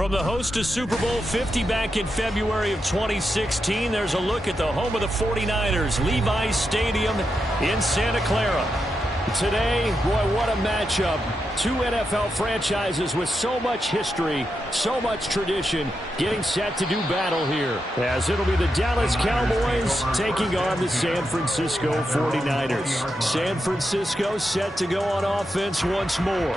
From the host to Super Bowl 50 back in February of 2016, there's a look at the home of the 49ers, Levi's Stadium in Santa Clara. Today, boy, what a matchup. Two NFL franchises with so much history, so much tradition, getting set to do battle here. As it'll be the Dallas Cowboys taking on the San Francisco 49ers. San Francisco set to go on offense once more.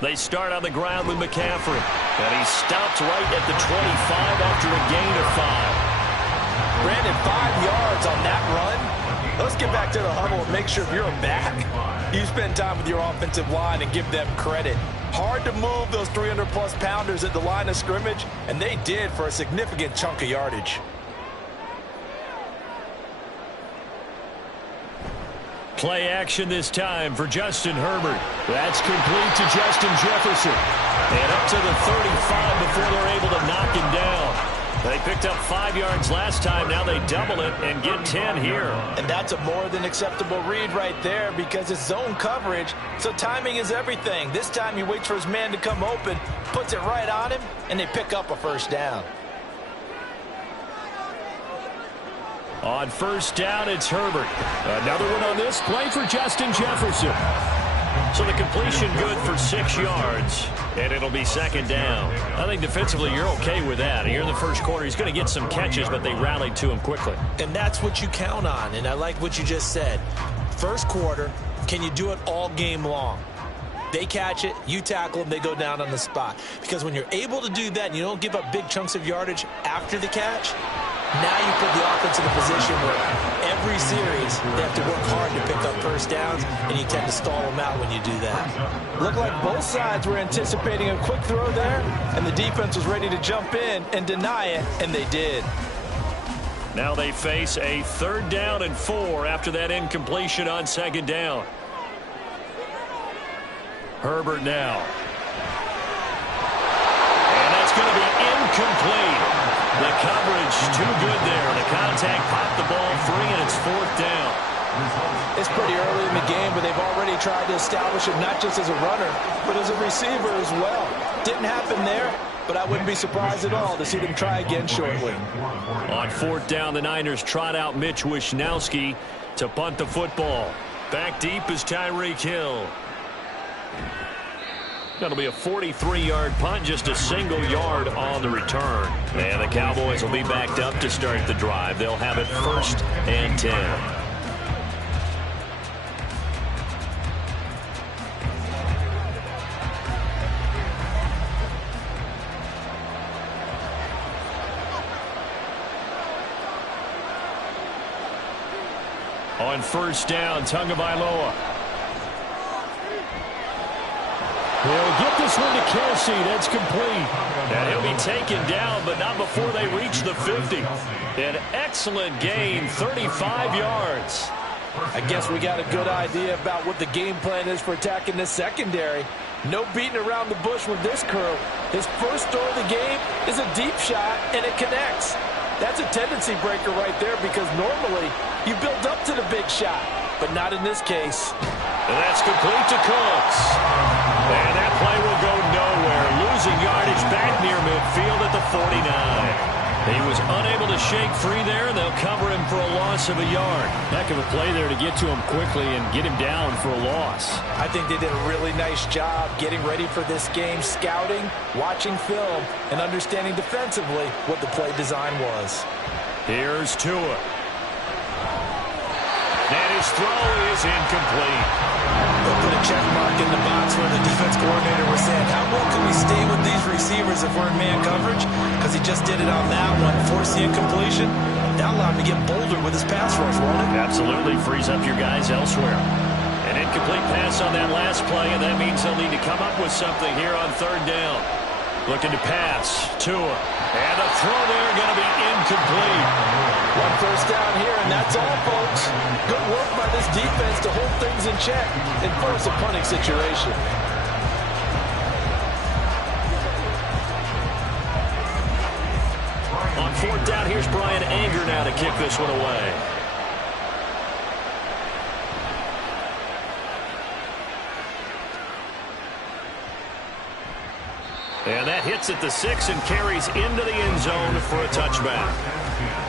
They start on the ground with McCaffrey. And he stopped right at the 25 after a gain of 5. Brandon, 5 yards on that run. Let's get back to the huddle and make sure if you're a back, you spend time with your offensive line and give them credit. Hard to move those 300-plus pounders at the line of scrimmage, and they did for a significant chunk of yardage. Play action this time for Justin Herbert. That's complete to Justin Jefferson. And up to the 35 before they're able to knock him down. They picked up 5 yards last time. Now they double it and get 10 here. And that's a more than acceptable read right there because it's zone coverage, so timing is everything. This time he waits for his man to come open, puts it right on him, and they pick up a first down. On first down, it's Herbert. Another one on this play for Justin Jefferson. So the completion good for 6 yards, and it'll be second down. I think defensively you're okay with that. Here in the first quarter, he's going to get some catches, but they rallied to him quickly. And that's what you count on, and I like what you just said. First quarter, can you do it all game long? They catch it, you tackle them, they go down on the spot. Because when you're able to do that and you don't give up big chunks of yardage after the catch, now you put the offense in a position where every series they have to work hard to pick up first downs, and you tend to stall them out when you do that. Looked like both sides were anticipating a quick throw there, and the defense was ready to jump in and deny it, and they did. Now they face a 3rd down and 4 after that incompletion on second down. Herbert now. And that's going to be incomplete. The coverage too good there. The contact popped the ball free, and it's 4th down. It's pretty early in the game, but they've already tried to establish him not just as a runner, but as a receiver as well. Didn't happen there, but I wouldn't be surprised at all to see them try again shortly. On 4th down, the Niners trot out Mitch Wishnowsky to punt the football. Back deep is Tyreek Hill. That'll be a 43-yard punt, just a single yard on the return. And the Cowboys will be backed up to start the drive. They'll have it 1st and 10. On first down, Tagovailoa. He'll get this one to Kelsey. That's complete. And he'll be taken down, but not before they reach the 50. An excellent gain, 35 yards. I guess we got a good idea about what the game plan is for attacking this secondary. No beating around the bush with this curl. His first throw of the game is a deep shot, and it connects. That's a tendency breaker right there because normally you build up to the big shot, but not in this case. And that's complete to Cooks. And that play will go nowhere. Losing yardage back near midfield at the 49. He was unable to shake free there, and they'll cover him for a loss of a yard. Heck of a play there to get to him quickly and get him down for a loss. I think they did a really nice job getting ready for this game, scouting, watching film, and understanding defensively what the play design was. Here's Tua. And his throw is incomplete. They'll put a check mark in the box where the defense coordinator was saying, how well can we stay with these receivers if we're in man coverage? Because he just did it on that one, forced the incompletion. That allowed him to get bolder with his pass rush, won't it? Absolutely, frees up your guys elsewhere. An incomplete pass on that last play, and that means they'll need to come up with something here on 3rd down. Looking to pass, Tua. And a throw there going to be incomplete. One first down here, and that's all, folks. Good work by this defense to hold things in check and force a punting situation. fourth down. Here's Brian Anger now to kick this one away. And that hits at the 6 and carries into the end zone for a touchback.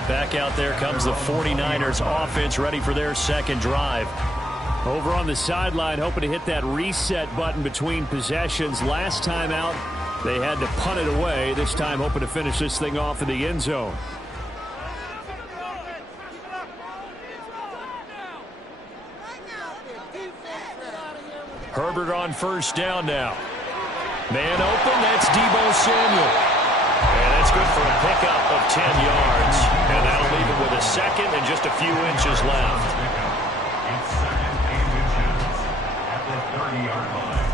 Back out there comes the 49ers offense, ready for their second drive. Over on the sideline, hoping to hit that reset button between possessions. Last time out, they had to punt it away. This time, hoping to finish this thing off in the end zone. Herbert on first down now. Man open, that's Deebo Samuel. And that's good for a pickup of 10 yards. And that'll leave him with a second and just a few inches left. It's second and inches at the 30-yard line.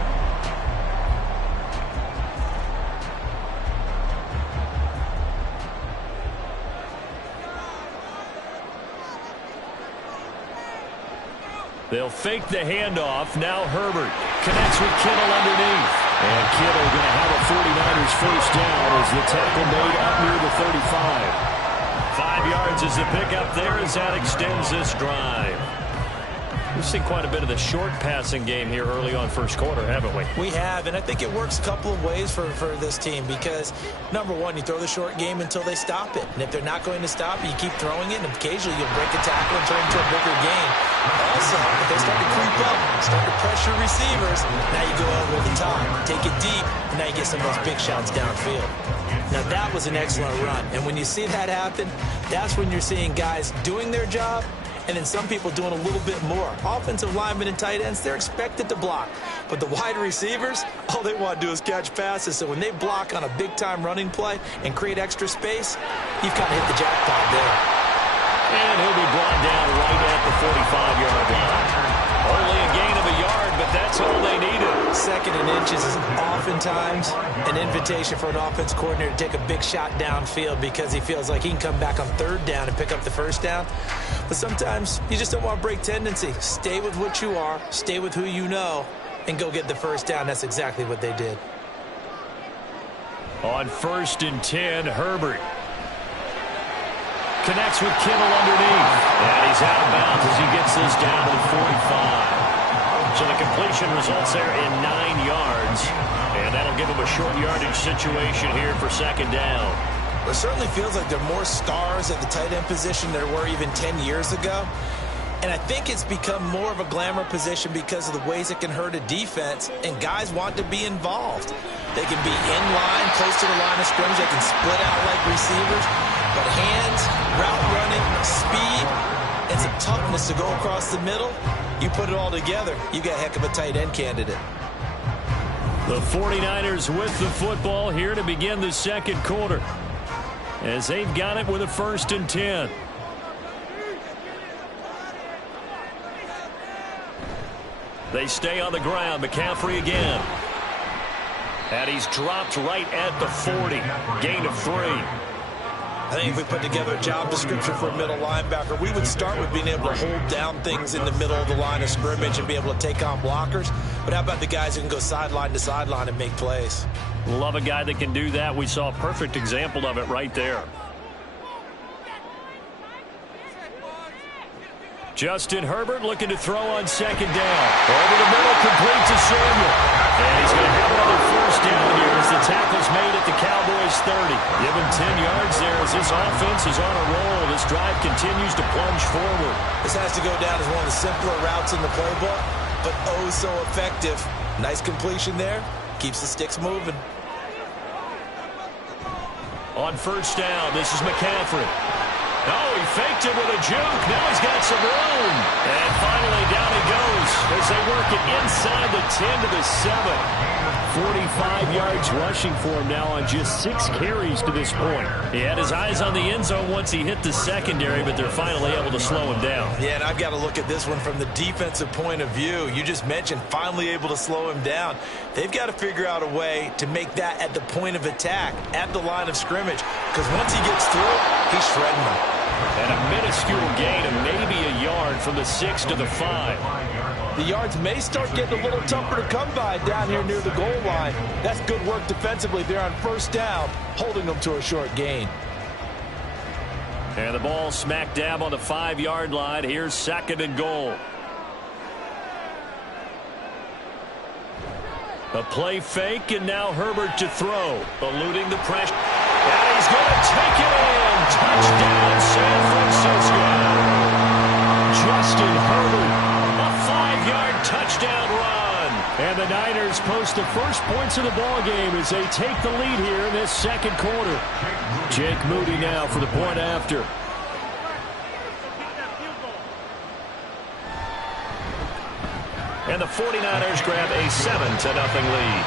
They'll fake the handoff. Now Herbert connects with Kittle underneath. And Kittle going to have a 49ers first down as the tackle made up near the 35. 5 yards is the pickup there as that extends this drive. We've seen quite a bit of the short passing game here early on first quarter, haven't we? We have, and I think it works a couple of ways for this team because, number one, you throw the short game until they stop it. And if they're not going to stop it, you keep throwing it, and occasionally you'll break a tackle and turn it into a bigger game. Also, if they start to creep up, start to pressure receivers, now you go over the top, take it deep, and now you get some of those big shots downfield. Now, that was an excellent run, and when you see that happen, that's when you're seeing guys doing their job, and then some people doing a little bit more. Offensive linemen and tight ends, they're expected to block. But the wide receivers, all they want to do is catch passes. So when they block on a big-time running play and create extra space, you've kind of hit the jackpot there. And he'll be brought down right at the 45-yard line. Only a gain of a yard, but that's all they needed. Second and inches is oftentimes an invitation for an offense coordinator to take a big shot downfield because he feels like he can come back on third down and pick up the first down. But sometimes you just don't want to break tendency. Stay with what you are, stay with who you know, and go get the first down. That's exactly what they did. On 1st and 10, Herbert connects with Kittle underneath. And he's out of bounds as he gets this down to the 45. So the completion results there in 9 yards. And that'll give him a short yardage situation here for second down. It certainly feels like there are more stars at the tight end position than there were even 10 years ago. And I think it's become more of a glamour position because of the ways it can hurt a defense, and guys want to be involved. They can be in line, close to the line of scrimmage. They can split out like receivers. But hands, route running, speed, and some toughness to go across the middle, you put it all together, you got a heck of a tight end candidate. The 49ers with the football here to begin the second quarter, as they've got it with a 1st and 10. They stay on the ground. McCaffrey again. And he's dropped right at the 40. Gain of 3. I think if we put together a job description for a middle linebacker, we would start with being able to hold down things in the middle of the line of scrimmage and be able to take on blockers. But how about the guys who can go sideline to sideline and make plays? Love a guy that can do that. We saw a perfect example of it right there. Justin Herbert looking to throw on second down. Over the middle, complete to Samuel. And he's going to have another first down here as the tackle's made at the Cowboys 30. Give him 10 yards there as this offense is on a roll. This drive continues to plunge forward. This has to go down as one of the simpler routes in the playbook, but oh so effective. Nice completion there. Keeps the sticks moving. On first down, this is McCaffrey. Oh, he faked it with a juke. Now he's got some room. And finally down he goes as they work it inside the 10 to the 7. 45 yards rushing for him now on just 6 carries to this point. He had his eyes on the end zone once he hit the secondary, but they're finally able to slow him down. Yeah, and I've got to look at this one from the defensive point of view. You just mentioned finally able to slow him down. They've got to figure out a way to make that at the point of attack, at the line of scrimmage, because once he gets through, he's shredding them. And a minuscule gain of maybe a yard from the 6 to the 5. The yards may start getting a little tougher to come by down here near the goal line. That's good work defensively there on first down, holding them to a short gain. And the ball smack dab on the 5-yard line. Here's 2nd and goal. A play fake, and now Herbert to throw. Eluding the pressure. And he's going to take it in. Touchdown, San Francisco. Justin Herbert, a 5-yard touchdown run. And the Niners post the first points of the ball game as they take the lead here in this 2nd quarter. Jake Moody now for the point after. And the 49ers grab a 7-0 lead.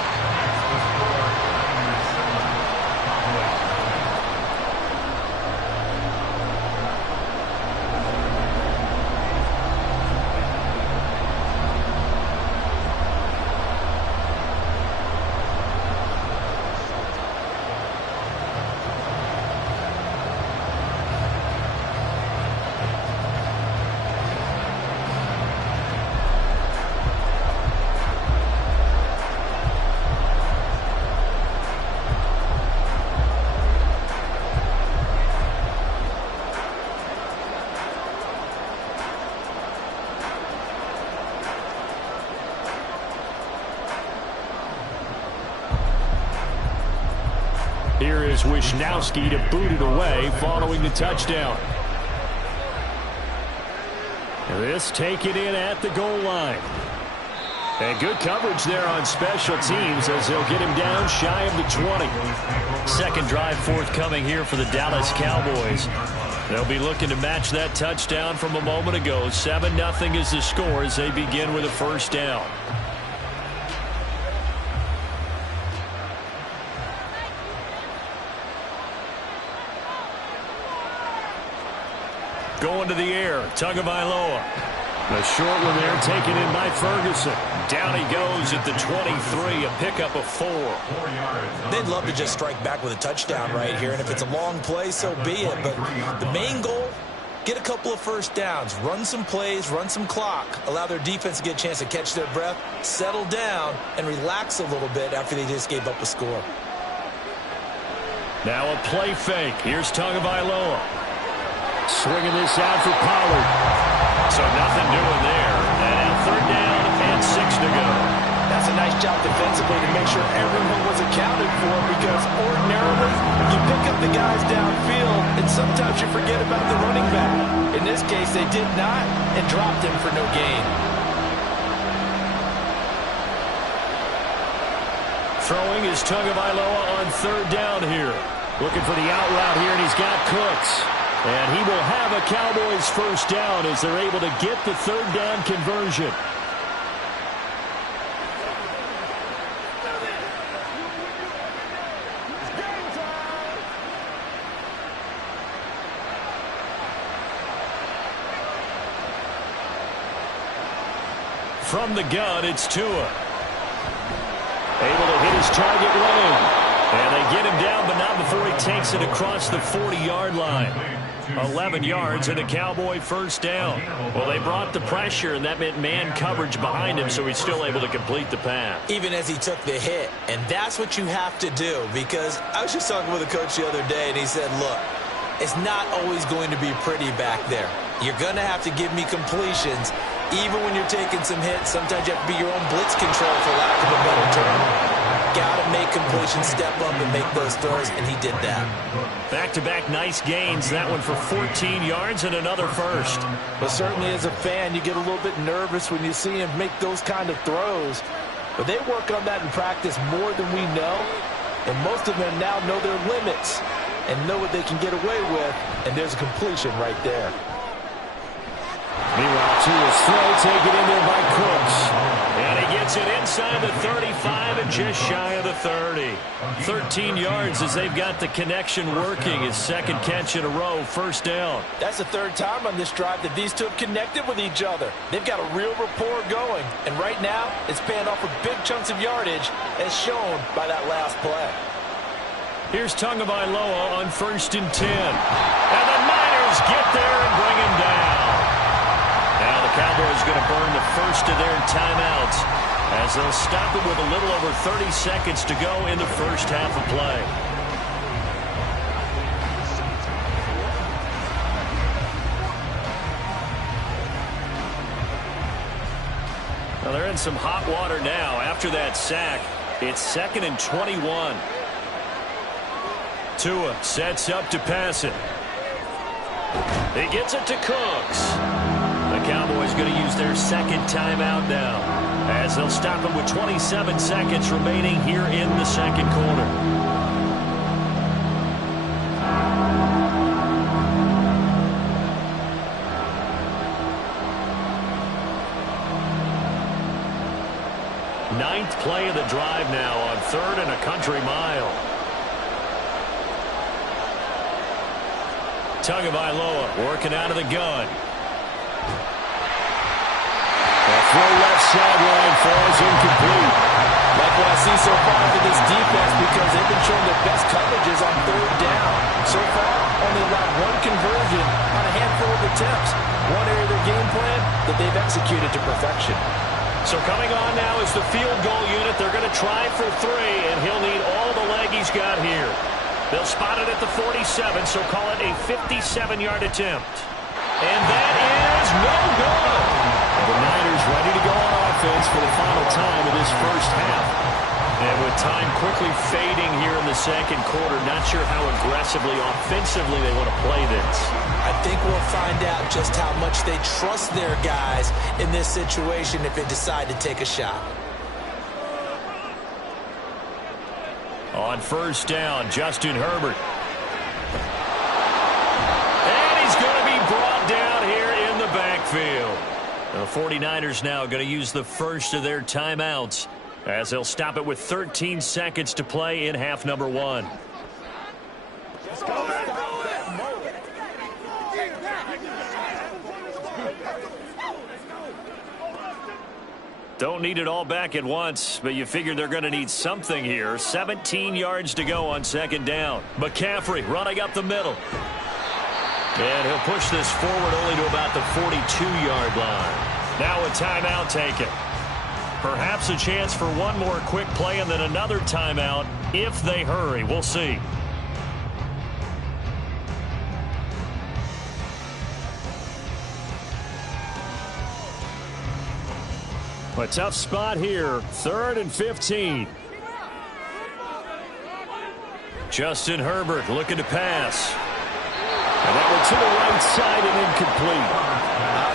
Here is Wishnowski to boot it away following the touchdown. And this taken in at the goal line. And good coverage there on special teams as they'll get him down shy of the 20. 2nd drive forthcoming here for the Dallas Cowboys. They'll be looking to match that touchdown from a moment ago. 7-0 is the score as they begin with a 1st down. Going to the air, Tagovailoa. The short one there taken in by Ferguson. Down he goes at the 23, a pickup of 4. They'd love to just strike back with a touchdown right here, and if it's a long play, so be it. But the main goal, get a couple of 1st downs, run some plays, run some clock, allow their defense to get a chance to catch their breath, settle down, and relax a little bit after they just gave up a score. Now a play fake. Here's Tagovailoa. Swinging this out for Pollard. So nothing doing there. And now 3rd down and 6 to go. That's a nice job defensively to make sure everyone was accounted for, because ordinarily you pick up the guys downfield and sometimes you forget about the running back. In this case, they did not and dropped him for no gain. Throwing is Tagovailoa on 3rd down here. Looking for the out route here, and he's got Cooks. And he will have a Cowboys 1st down as they're able to get the 3rd down conversion. From the gun, it's Tua. Able to hit his target lane. And they get him down, but not before he takes it across the 40-yard line. 11 yards and a Cowboy 1st down. Well, they brought the pressure, and that meant man coverage behind him, so he's still able to complete the pass. Even as he took the hit. And that's what you have to do, because I was just talking with a coach the other day, and he said, look, it's not always going to be pretty back there. You're going to have to give me completions. Even when you're taking some hits, sometimes you have to be your own blitz control, for lack of a better term. Got to make completions, step up and make those throws, and he did that. Back-to-back nice gains. That one for 14 yards and another 1st. But certainly as a fan, you get a little bit nervous when you see him make those kind of throws. But they work on that in practice more than we know. And most of them now know their limits and know what they can get away with. And there's a completion right there. Meanwhile, Tua's throw taken in there by Cooks. And he gets it inside the 35 and just shy of the 30. 13 yards as they've got the connection working. His 2nd catch in a row, 1st down. That's the 3rd time on this drive that these two have connected with each other. They've got a real rapport going. And right now, it's paying off with big chunks of yardage, as shown by that last play. Here's Tagovailoa on 1st and 10. And the Niners get there and bring him down. Now the Cowboys going to burn the 1st of their timeouts as they'll stop it with a little over 30 seconds to go in the 1st half of play. Well, they're in some hot water now. After that sack, it's 2nd and 21. Tua sets up to pass it. He gets it to Cooks. The Cowboys going to use their second timeout now, as they'll stop him with 27 seconds remaining here in the second quarter. Ninth play of the drive now on 3rd and a country mile. Tagovailoa working out of the gun. A throw left sideline falls incomplete. Like what I see so far with this defense, because they've been showing their best coverages on 3rd down. So far, only allowed 1 conversion on a handful of attempts. One area of their game plan that they've executed to perfection. So coming on now is the field goal unit. They're going to try for 3, and he'll need all the leg he's got here. They'll spot it at the 47, so call it a 57-yard attempt. And that is no good. The Niners ready to go on offense for the final time of this first half. And with time quickly fading here in the second quarter, not sure how aggressively, offensively they want to play this. I think we'll find out just how much they trust their guys in this situation if they decide to take a shot. On 1st down, Justin Herbert. And he's going to be brought down here in the backfield. The 49ers now going to use the first of their timeouts, as they'll stop it with 13 seconds to play in half number 1. Don't need it all back at once, but you figure they're going to need something here. 17 yards to go on 2nd down. McCaffrey running up the middle. And he'll push this forward only to about the 42-yard line. Now a timeout taken. Perhaps a chance for one more quick play and then another timeout if they hurry. We'll see. A tough spot here. 3rd and 15. Justin Herbert looking to pass. And that one to the right side and incomplete.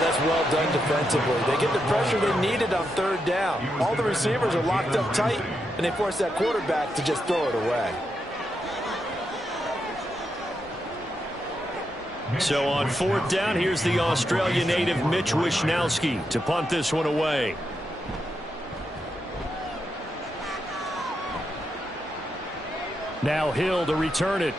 That's well done defensively. They get the pressure they needed on 3rd down. All the receivers are locked up tight, and they force that quarterback to just throw it away. So on 4th down, here's the Australia native Mitch Wishnowsky to punt this one away. Now Hill to return it.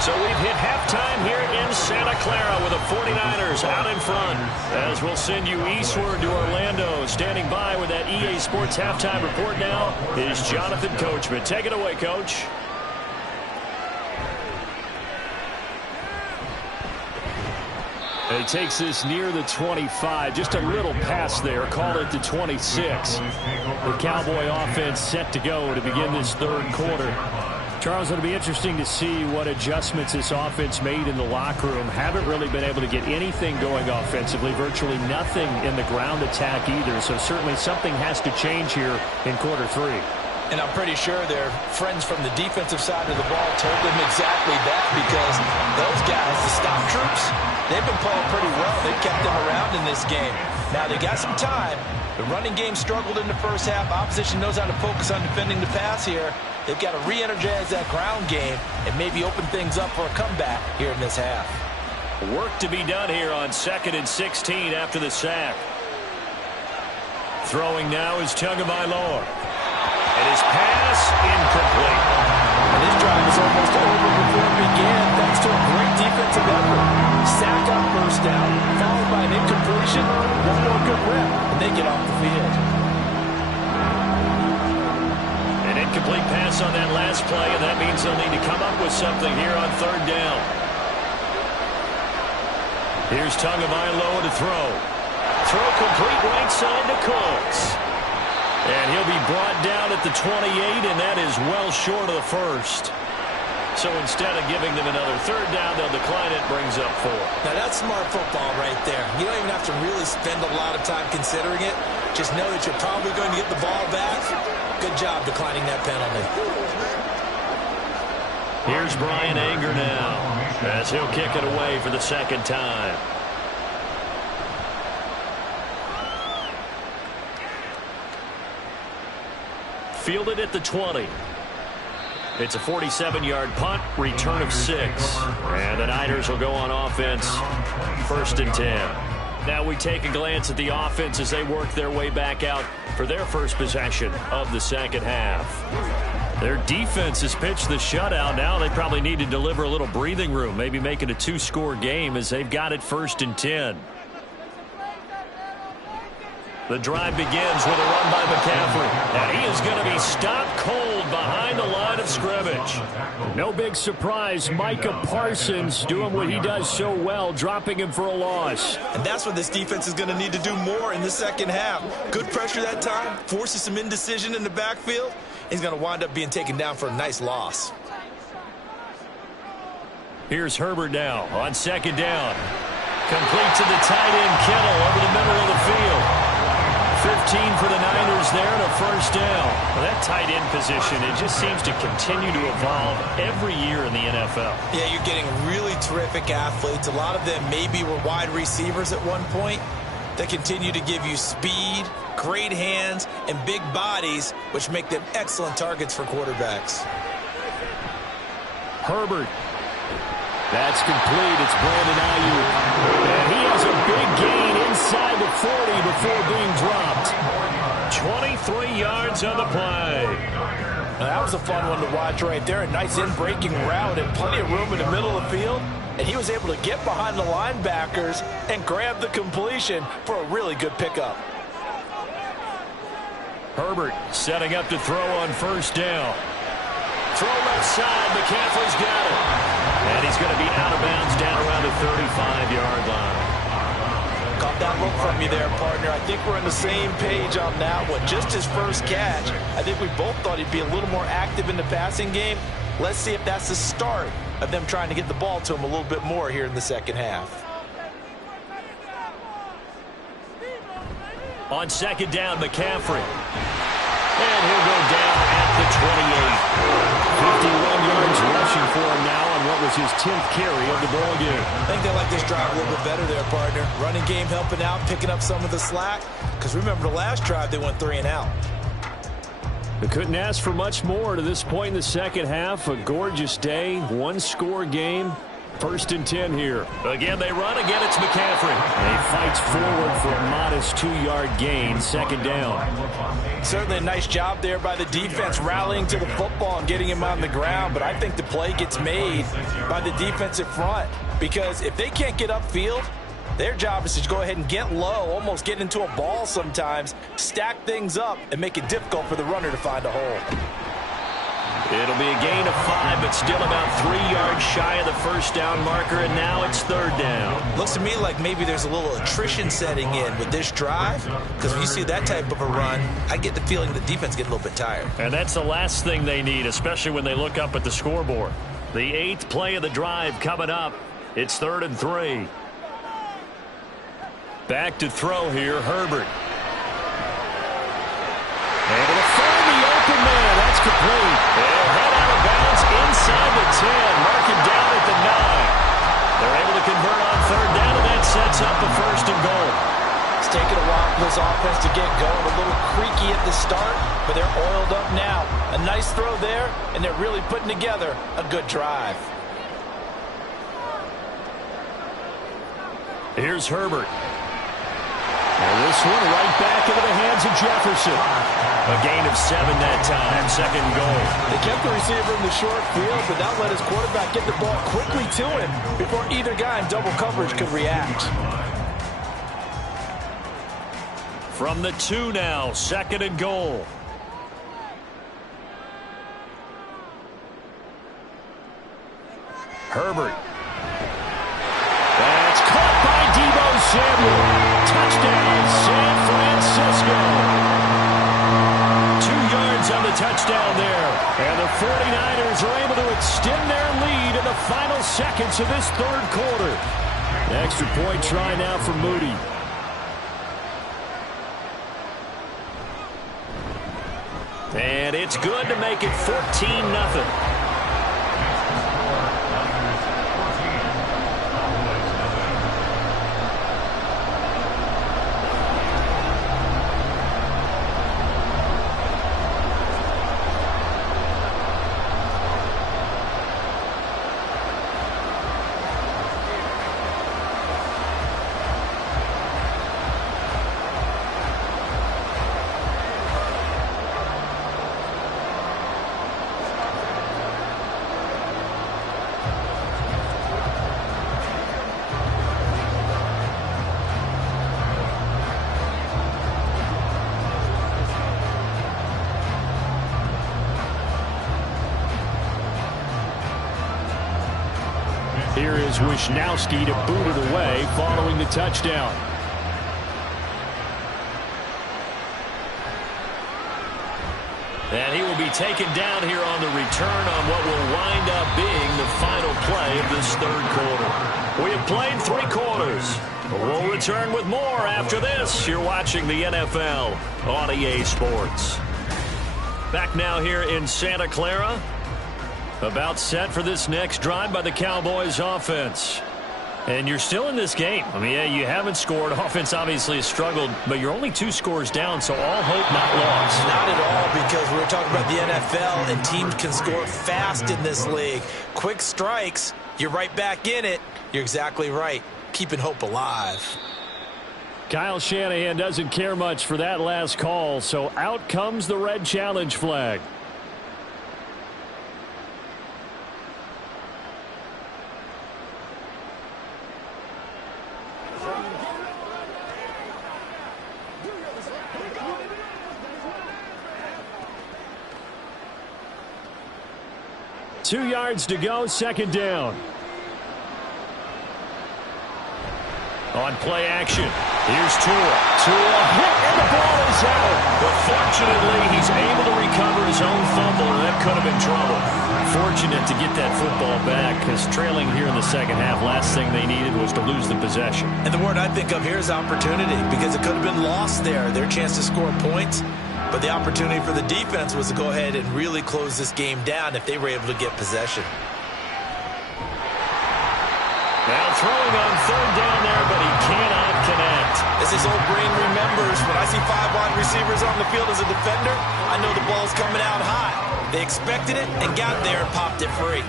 So we've hit halftime here in Santa Clara with the 49ers out in front. As we'll send you eastward to Orlando. Standing by with that EA Sports halftime report now is Jonathan Coachman. Take it away, Coach. He takes this near the 25. Just a little pass there. Call it the 26. The Cowboy offense set to go to begin this 3rd quarter. Charles, it'll be interesting to see what adjustments this offense made in the locker room. Haven't really been able to get anything going offensively. Virtually nothing in the ground attack either. So certainly something has to change here in quarter 3. And I'm pretty sure their friends from the defensive side of the ball told them exactly that, because those guys, the stop troops, they've been playing pretty well. They've kept them around in this game. Now they got some time. The running game struggled in the first half. Opposition knows how to focus on defending the pass here. They've got to re-energize that ground game and maybe open things up for a comeback here in this half. Work to be done here on 2nd and 16 after the sack. Throwing now is Tagovailoa. And his pass incomplete. And this drive is almost over before it began, thanks to a great defensive effort. Sack on 1st down, followed by an incompletion. One more good rep, and they get off the field. An incomplete pass on that last play, and that means they'll need to come up with something here on 3rd down. Here's Tagovailoa to throw. Throw complete right side to Cooks. And he'll be brought down at the 28, and that is well short of the first. So instead of giving them another third down, they'll decline it, brings up 4. Now, that's smart football right there. You don't even have to really spend a lot of time considering it. Just know that you're probably going to get the ball back. Good job declining that penalty. Here's Bryan Anger now, as he'll kick it away for the second time. Fielded at the 20. It's a 47-yard punt, return of 6. And the Niners will go on offense, 1st and 10. Now we take a glance at the offense as they work their way back out for their first possession of the second half. Their defense has pitched the shutout. Now they probably need to deliver a little breathing room, maybe make it a 2-score game as they've got it 1st and 10. The drive begins with a run by McCaffrey. And he is going to be stopped cold behind the line of scrimmage. No big surprise. Micah Parsons doing what he does so well, dropping him for a loss. And that's what this defense is going to need to do more in the second half. Good pressure that time, forces some indecision in the backfield. He's going to wind up being taken down for a nice loss. Here's Herbert now on second down. Complete to the tight end, Kittle, over the middle of the field. 15 for the Niners there and a first down. Well, that tight end position, it just seems to continue to evolve every year in the NFL. Yeah, you're getting really terrific athletes. A lot of them maybe were wide receivers at one point. They continue to give you speed, great hands, and big bodies, which make them excellent targets for quarterbacks. Herbert. That's complete. It's Brandon Ayuk. And he has a big gain inside the 40 before being dropped. 23 yards on the play. Now, that was a fun one to watch right there. A nice in-breaking route and plenty of room in the middle of the field. And he was able to get behind the linebackers and grab the completion for a really good pickup. Herbert setting up to throw on first down. Throw left side. McCaffrey's got it. And he's going to be out of bounds down around the 35-yard line. Caught that look from you there, partner. I think we're on the same page on that one. Just his first catch. I think we both thought he'd be a little more active in the passing game. Let's see if that's the start of them trying to get the ball to him a little bit more here in the second half. On second down, McCaffrey. And he'll go down at the 28. 51 yards rushing for him now on what was his 10th carry of the ball game. I think they like this drive a little bit better there, partner. Running game helping out, picking up some of the slack. Because remember, the last drive, they went 3 and out. They couldn't ask for much more to this point in the second half. A gorgeous day, 1-score game. 1st and 10 here. Again, they run. Again, it's McCaffrey. And he fights forward for a modest 2-yard gain. Second down. Certainly a nice job there by the defense rallying to the football and getting him on the ground. But I think the play gets made by the defensive front. Because if they can't get upfield, their job is to go ahead and get low, almost get into a ball sometimes, stack things up, and make it difficult for the runner to find a hole. It'll be a gain of 5, but still about 3 yards shy of the first down marker, and now it's 3rd down. Looks to me like maybe there's a little attrition setting in with this drive, because when you see that type of a run, I get the feeling the defense gets a little bit tired. And that's the last thing they need, especially when they look up at the scoreboard. The 8th play of the drive coming up. It's 3rd and 3. Back to throw here, Herbert. Able to find the open man. That's complete. They'll head out of bounds inside the 10. Mark it down at the 9. They're able to convert on 3rd down, and that sets up a 1st and goal. It's taken a while for this offense to get going. A little creaky at the start, but they're oiled up now. A nice throw there, and they're really putting together a good drive. Here's Herbert. And this one right back into the hands of Jefferson. A gain of 7 that time, 2nd goal. They kept the receiver in the short field, but that let his quarterback get the ball quickly to him before either guy in double coverage could react. From the 2 now, 2nd and goal. Herbert. That's caught by Deebo Samuel. Touchdown, San Francisco. 2 yards on the touchdown there. And the 49ers are able to extend their final seconds of this third quarter. Extra point try now for Moody. And it's good to make it 14-0. Here is Wisnowski to boot it away following the touchdown. And he will be taken down here on the return on what will wind up being the final play of this third quarter. We have played 3 quarters. We'll return with more after this. You're watching the NFL on EA Sports. Back now here in Santa Clara. About set for this next drive by the Cowboys offense. And you're still in this game. I mean, yeah, you haven't scored. Offense obviously has struggled, but you're only 2 scores down, so all hope not lost. Not at all, because we're talking about the NFL, and teams can score fast in this league. Quick strikes, you're right back in it. You're exactly right. Keeping hope alive. Kyle Shanahan doesn't care much for that last call, so out comes the red challenge flag. Two yards to go, second down. On play action, here's Tua. Tua hit, and the ball is out. But fortunately, he's able to recover his own fumble, and that could have been trouble. Fortunate to get that football back, because trailing here in the second half, last thing they needed was to lose the possession. And the word I think of here is opportunity, because it could have been lost there. Their chance to score points. But the opportunity for the defense was to go ahead and really close this game down if they were able to get possession. Now throwing on third down there, but he cannot connect. As his old brain remembers, when I see 5 wide receivers on the field as a defender, I know the ball's coming out high. They expected it and got there and popped it free.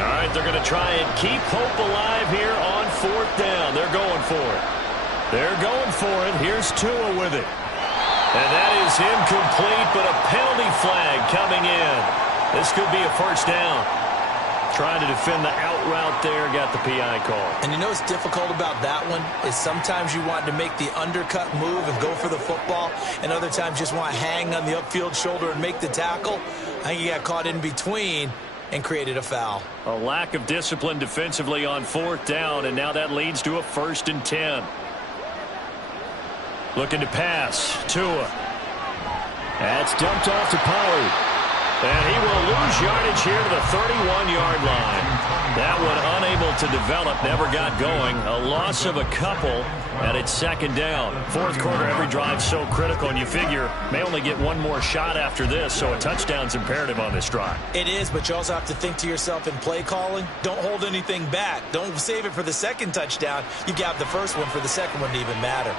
All right, they're going to try and keep hope alive here on fourth down. They're going for it. They're going for it. Here's Tua with it. And that is incomplete, but a penalty flag coming in. This could be a first down. Trying to defend the out route there, got the PI call. And you know what's difficult about that one is sometimes you want to make the undercut move and go for the football, and other times just want to hang on the upfield shoulder and make the tackle. I think he got caught in between and created a foul. A lack of discipline defensively on fourth down, and now that leads to a 1st and 10. Looking to pass. Tua. That's dumped off to Pollard. And he will lose yardage here to the 31-yard line. That one unable to develop, never got going. A loss of a couple, and it's second down. Fourth quarter, every drive so critical, and you figure may only get one more shot after this, so a touchdown's imperative on this drive. It is, but you also have to think to yourself in play calling, don't hold anything back. Don't save it for the second touchdown. You got the first one for the second one to even matter.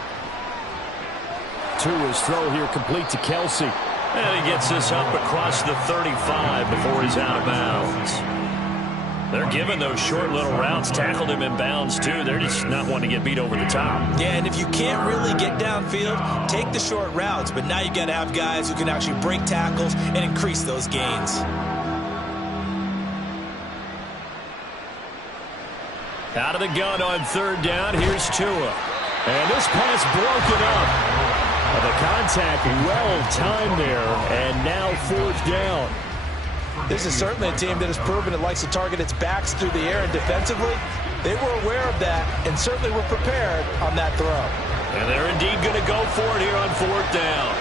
Tua's throw here complete to Kelsey. And he gets this up across the 35 before he's out of bounds. They're giving those short little routes. Tackled him in bounds, too. They're just not wanting to get beat over the top. Yeah, and if you can't really get downfield, take the short routes. But now you got to have guys who can actually break tackles and increase those gains. Out of the gun on third down. Here's Tua. And this pass broken up. The contact well-timed there, and now fourth down. This is certainly a team that has proven it likes to target its backs through the air and defensively. They were aware of that and certainly were prepared on that throw. And they're indeed going to go for it here on fourth down.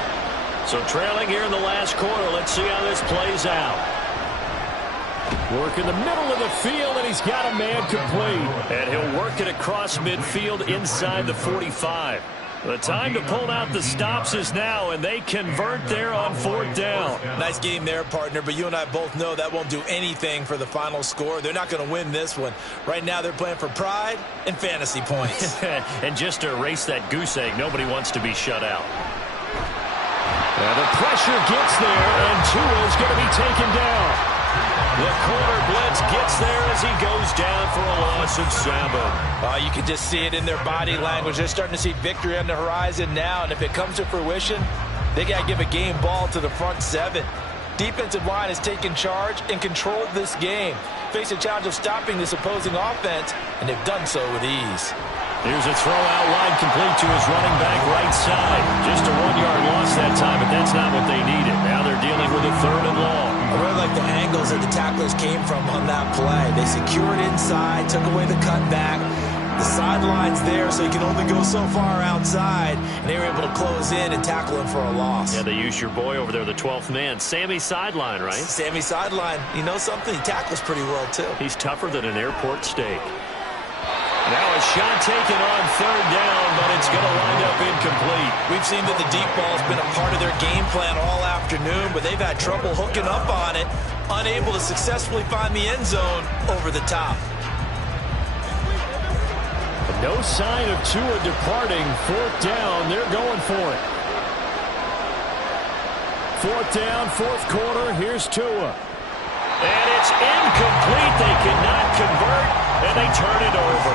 So trailing here in the last quarter, let's see how this plays out. Work in the middle of the field, and he's got a man complete. And he'll work it across midfield inside the 45. The time to pull out the stops is now, and they convert there on 4th down. Nice game there, partner, but you and I both know that won't do anything for the final score. They're not going to win this one. Right now they're playing for pride and fantasy points. And just to erase that goose egg, nobody wants to be shut out. The pressure gets there, and Tua's going to be taken down. The corner blitz gets there as he goes down for a loss of 7. You can just see it in their body language. They're starting to see victory on the horizon now, and if it comes to fruition, they got to give a game ball to the front 7. Defensive line has taken charge and controlled this game. Face a challenge of stopping this opposing offense, and they've done so with ease. Here's a throw out wide complete to his running back right side. Just a 1-yard loss that time, but that's not what they needed. Now they're dealing with a 3rd and long. I really like the angles that the tacklers came from on that play. They secured inside, took away the cutback. The sideline's there, so you can only go so far outside. And they were able to close in and tackle him for a loss. Yeah, they used your boy over there, the 12th man. Sammy Sideline, right? Sammy Sideline. You know something? He tackles pretty well, too. He's tougher than an airport steak. Now a shot taken on 3rd down, but it's going to wind up incomplete. We've seen that the deep ball's been a part of their game plan all afternoon, but they've had trouble hooking up on it, unable to successfully find the end zone over the top. No sign of Tua departing. 4th down, they're going for it. 4th down, 4th quarter, here's Tua. And it's incomplete. They cannot convert, and they turn it over.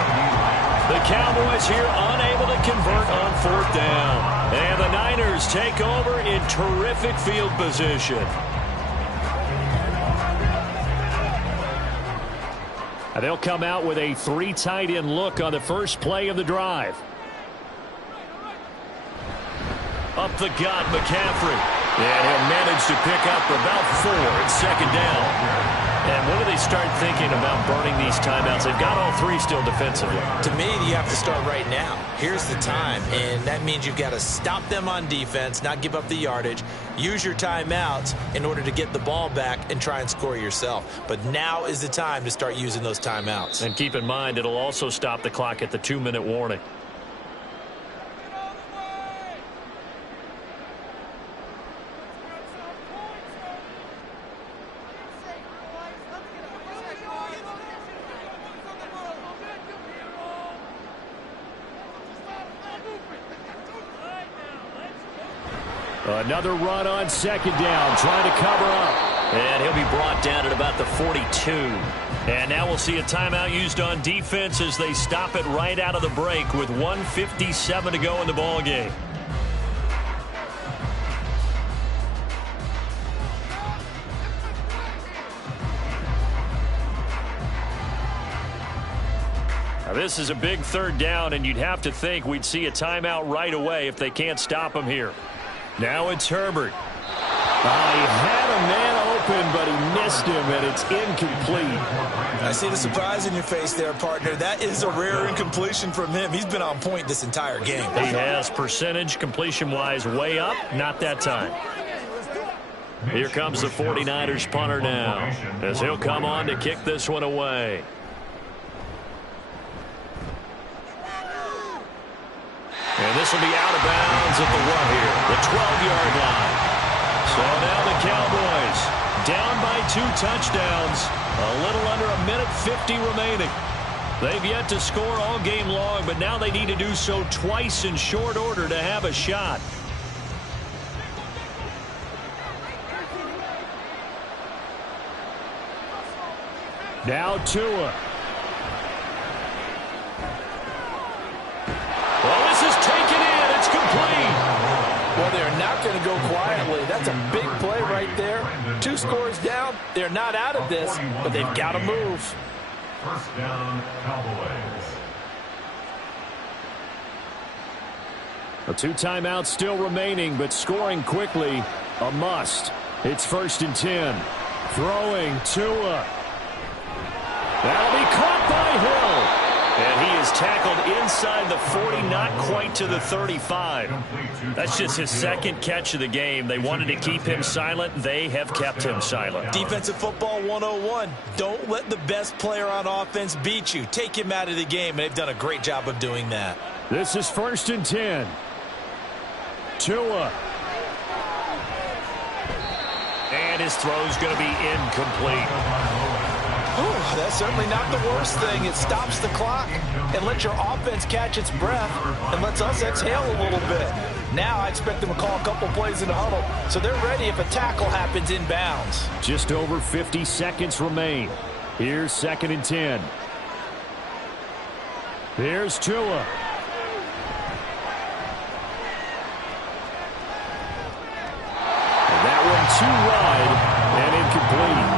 The Cowboys here unable to convert on 4th down. And the Niners take over in terrific field position. And they'll come out with a 3 tight end look on the first play of the drive. Up the gut, McCaffrey. And he'll manage to pick up about 4 at 2nd down. And when do they start thinking about burning these timeouts? They've got all 3 still defensively. To me, you have to start right now. Here's the time, and that means you've got to stop them on defense, not give up the yardage, use your timeouts in order to get the ball back and try and score yourself. But now is the time to start using those timeouts. And keep in mind, it'll also stop the clock at the 2-minute warning. Another run on 2nd down, trying to cover up. And he'll be brought down at about the 42. And now we'll see a timeout used on defense as they stop it right out of the break with 1:57 to go in the ballgame. Now this is a big 3rd down, and you'd have to think we'd see a timeout right away if they can't stop him here. Now it's Herbert. He had a man open, but he missed him, and it's incomplete. I see the surprise in your face there, partner. That is a rare incompletion from him. He's been on point this entire game. He has percentage, completion-wise, way up. Not that time. Here comes the 49ers punter now, as he'll come on to kick this one away. And this will be out of bounds at the 1 here, the 12-yard line. So now the Cowboys down by 2 touchdowns, a little under a minute 50 remaining. They've yet to score all game long, but now they need to do so twice in short order to have a shot. Now Tua. Well, this is taken in. It's complete. Well, they're not going to go quietly. That's a big play right there. 2 scores down. They're not out of this, but they've got to move. First down, Cowboys. A 2 timeouts still remaining, but scoring quickly, a must. It's 1st and 10. Throwing Tua. That'll be caught by Hill. And he is tackled inside the 40, not quite to the 35. That's just his second catch of the game. They wanted to keep him silent. They have kept him silent. Defensive football 101. Don't let the best player on offense beat you. Take him out of the game, and they've done a great job of doing that. This is 1st and 10. Tua. And his throw's going to be incomplete. Ooh, that's certainly not the worst thing. It stops the clock and lets your offense catch its breath and lets us exhale a little bit. Now I expect them to call a couple plays in the huddle so they're ready if a tackle happens inbounds. Just over 50 seconds remain. Here's 2nd and 10. Here's Tua. That one too wide and incomplete.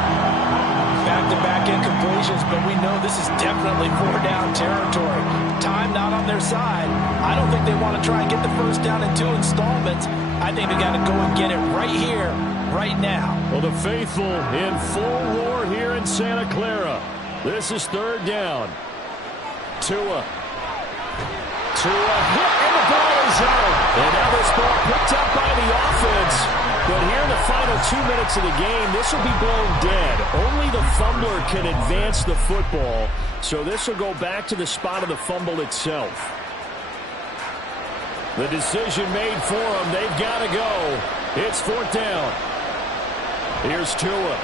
Back-to-back incompletions, but we know this is definitely 4-down territory. Time not on their side. I don't think they want to try and get the first down in 2 installments. I think they got to go and get it right here, right now. Well, the faithful in full roar here in Santa Clara. This is 3rd down. Tua hit, and the ball is out. And now this ball picked up by the offense. But here in the final 2 minutes of the game, this will be blown dead. Only the fumbler can advance the football, so this will go back to the spot of the fumble itself. The decision made for them. They've got to go. It's 4th down. Here's Tua.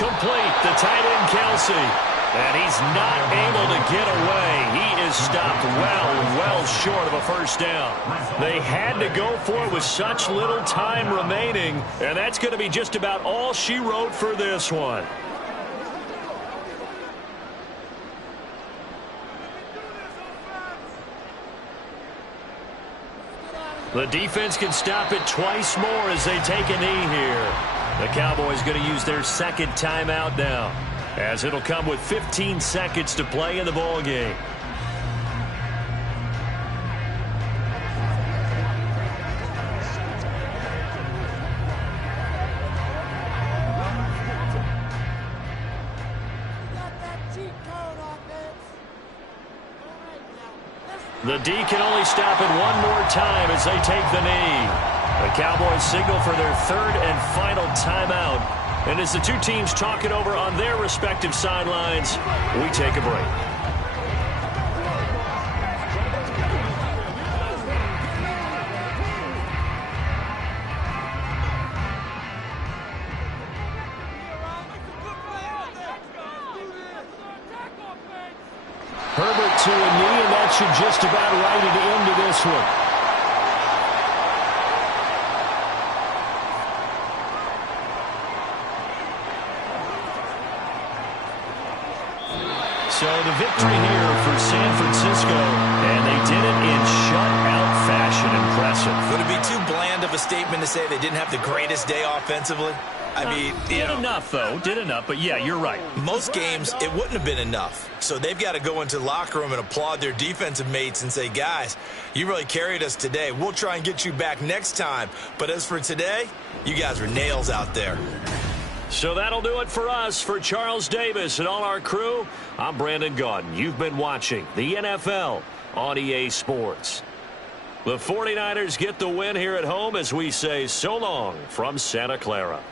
Complete. The tight end, Kelce. And he's not able to get away. He is stopped well short of a first down. They had to go for it with such little time remaining, and that's going to be just about all she wrote for this one. The defense can stop it twice more as they take a knee here. The Cowboys going to use their 2nd timeout now, as it'll come with 15 seconds to play in the ball game. The D can only stop it one more time as they take the knee. The Cowboys signal for their 3rd and final timeout. And as the two teams talk it over on their respective sidelines, we take a break. Herbert to a knee, and that should just about write it into this one. So the victory here for San Francisco, and they did it in shutout fashion. Impressive. Would it be too bland of a statement to say they didn't have the greatest day offensively? I mean, did enough, though. Did enough, but yeah, you're right. Most games, it wouldn't have been enough. So they've got to go into the locker room and applaud their defensive mates and say, guys, you really carried us today. We'll try and get you back next time. But as for today, you guys were nails out there. So that'll do it for us. For Charles Davis and all our crew, I'm Brandon Gaudin. You've been watching the NFL on EA Sports. The 49ers get the win here at home as we say so long from Santa Clara.